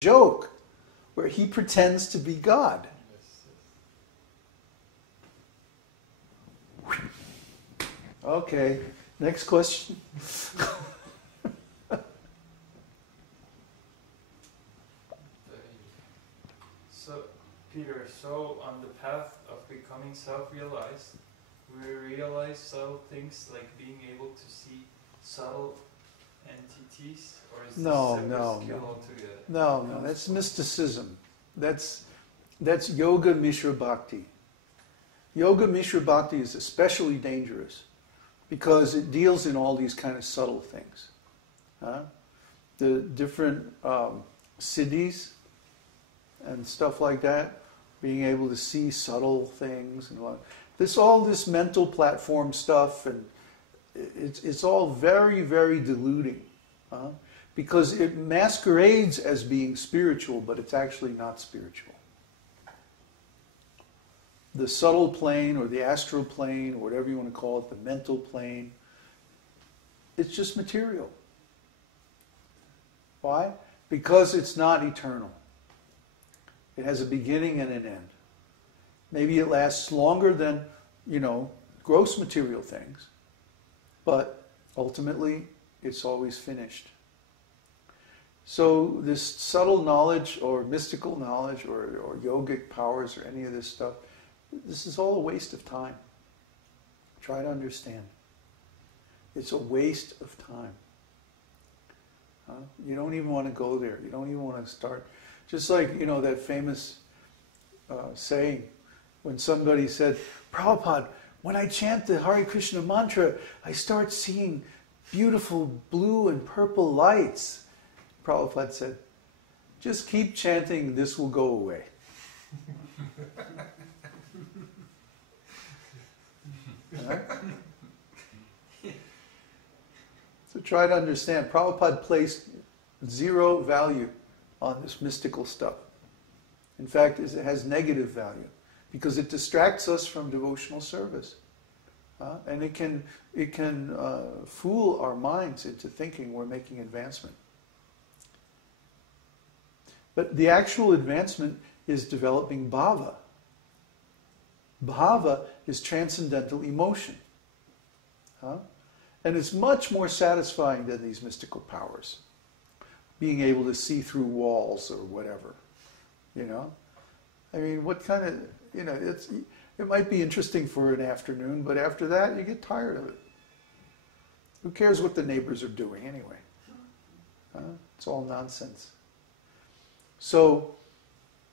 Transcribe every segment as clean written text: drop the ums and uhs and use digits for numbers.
joke where he pretends to be God. Okay, next question. So, Peter, so on the path of becoming self-realized, we realize subtle things like being able to see subtle entities, or is this separate skill altogether? No, that's mysticism. That's Yoga Mishra Bhakti. Yoga Mishra Bhakti is especially dangerous because it deals in all these kind of subtle things. The different siddhis and stuff like that, being able to see subtle things and what. All this mental platform stuff, and it's all very, very deluding. Because it masquerades as being spiritual, but it's actually not spiritual. The subtle plane or the astral plane, or whatever you want to call it, the mental plane, it's just material. Why? Because it's not eternal. It has a beginning and an end. Maybe it lasts longer than, gross material things, but ultimately it's always finished. So this subtle knowledge or mystical knowledge or yogic powers or any of this stuff, this is all a waste of time. Try to understand. It's a waste of time. You don't even want to go there. You don't even want to start. Just like, that famous saying when somebody said, Prabhupada, when I chant the Hare Krishna mantra, I start seeing beautiful blue and purple lights. Prabhupada said, just keep chanting, this will go away. Right? So try to understand. Prabhupada placed zero value on this mystical stuff. In fact, it has negative value because it distracts us from devotional service. And it can fool our minds into thinking we're making advancement. But the actual advancement is developing bhava. Bhava is transcendental emotion. And it's much more satisfying than these mystical powers. Being able to see through walls or whatever. I mean, what kind of, it might be interesting for an afternoon, but after that you get tired of it. Who cares what the neighbors are doing anyway? It's all nonsense. So,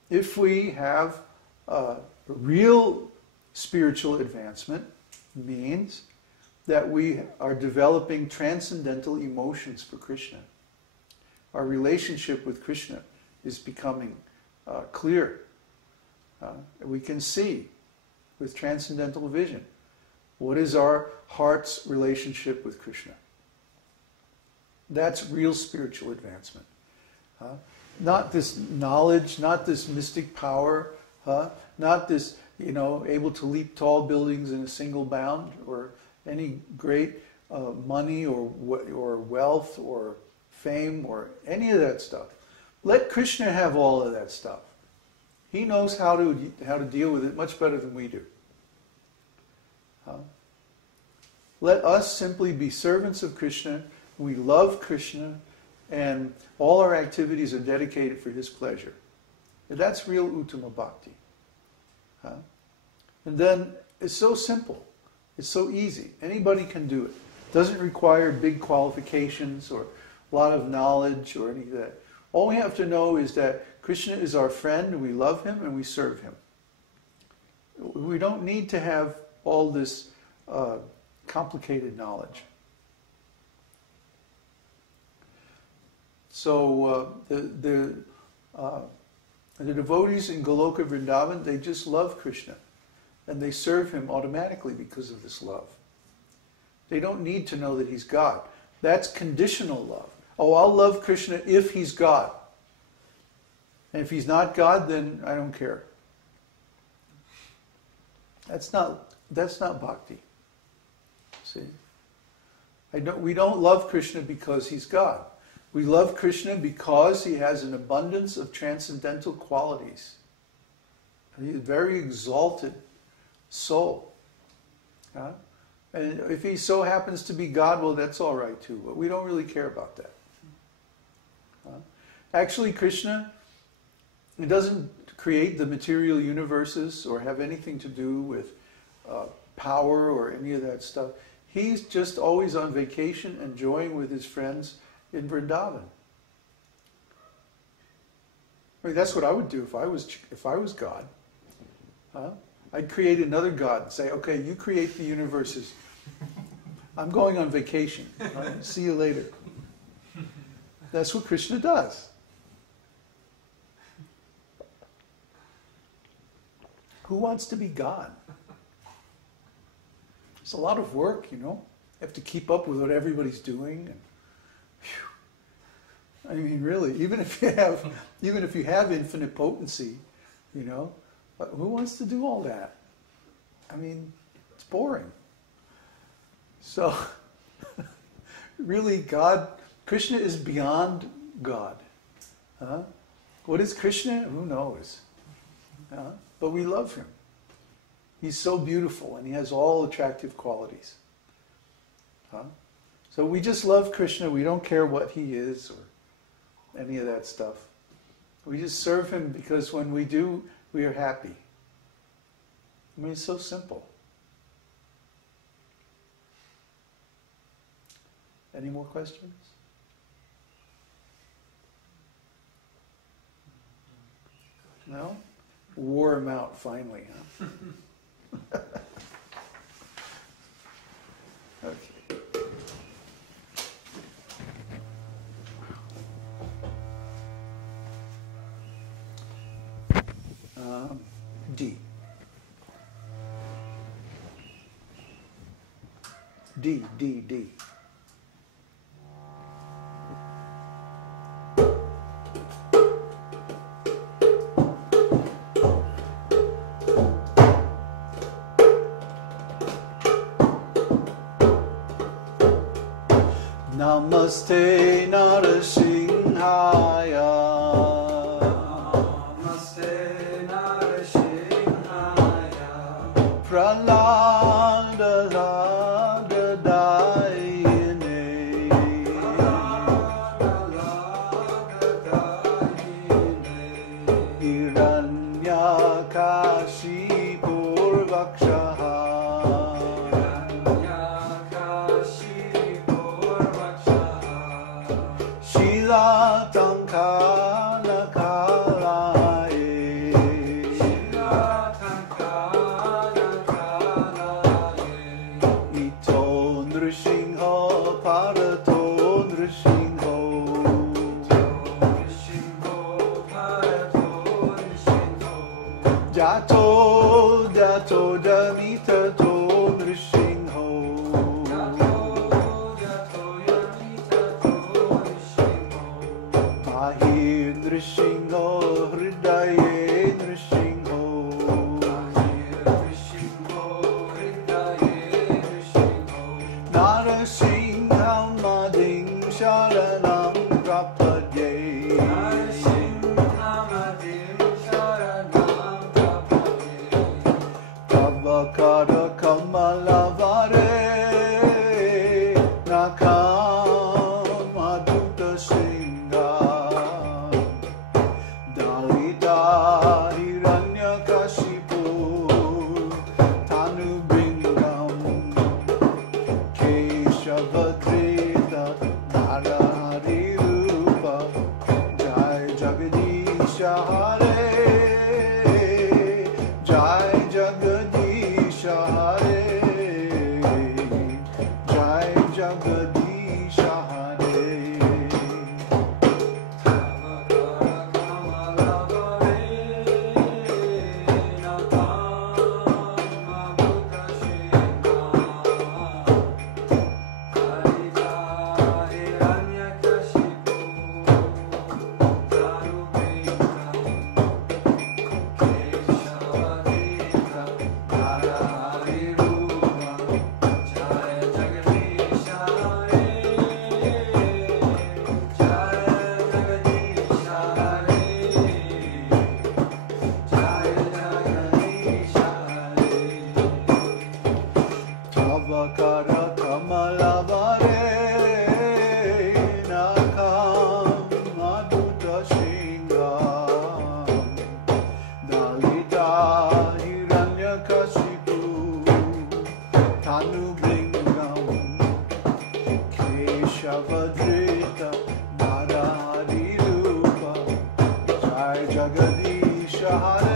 if we have real spiritual advancement, means that we are developing transcendental emotions for Krishna. Our relationship with Krishna is becoming clear. We can see with transcendental vision what is our heart's relationship with Krishna. That's real spiritual advancement. Not this knowledge, not this mystic power, not this, able to leap tall buildings in a single bound, or any great money or wealth or fame or any of that stuff. Let Krishna have all of that stuff. He knows how to deal with it much better than we do. Let us simply be servants of Krishna. We love Krishna, and all our activities are dedicated for His pleasure. And that's real Uttama-bhakti. And then it's so simple. It's so easy. Anybody can do it. It doesn't require big qualifications or a lot of knowledge or any of that. All we have to know is that Krishna is our friend, and we love Him, and we serve Him. We don't need to have all this complicated knowledge. So the devotees in Goloka Vrindavan, they just love Krishna. And they serve Him automatically because of this love. They don't need to know that He's God. That's conditional love. Oh, I'll love Krishna if He's God. And if He's not God, then I don't care. That's not bhakti. See? We don't love Krishna because He's God. We love Krishna because he has an abundance of transcendental qualities. He's a very exalted soul. Huh? And if he so happens to be God, well, that's all right too. But we don't really care about that. Huh? Actually, Krishna, he doesn't create the material universes or have anything to do with power or any of that stuff. He's just always on vacation, enjoying with his friends in Vrindavan. I mean, that's what I would do if I was God. Huh? I'd create another God and say, okay, you create the universes. I'm going on vacation. Right? See you later. That's what Krishna does. Who wants to be God? It's a lot of work, you know. You have to keep up with what everybody's doing. And, I mean, really, even if you have infinite potency, you know, who wants to do all that? I mean, it's boring. So, really, Krishna is beyond God. Huh? What is Krishna? Who knows? But we love him. He's so beautiful and he has all attractive qualities. So we just love Krishna. We don't care what he is or any of that stuff. We just serve him because when we do, we are happy. I mean, it's so simple. Any more questions? No? Wore him out finally, huh? Okay. D. D. Namaste Narasimhaya. Namaste Narasimhaya. Pralada Ladadayine. Hiranyakashipurvakshaha. Jato Damita to Nrsimho. Mahir Nrsimho Hridaye Nrsimho. Narasimham Mading Sharanam Prapadye. Kara Kamalavare Nakamaduta Singha Dalita Hiranyakashipu Tanubingam Keshavadrita Narahari Rupa Jai Jagadisha Hare Jai Jagadisha Hare Jai Jagadisha Hare. Shingam Dalita Hiranyakashipu Tanu Bringam Keshavadrita Narahari Rupa Jai Jagadisha Hare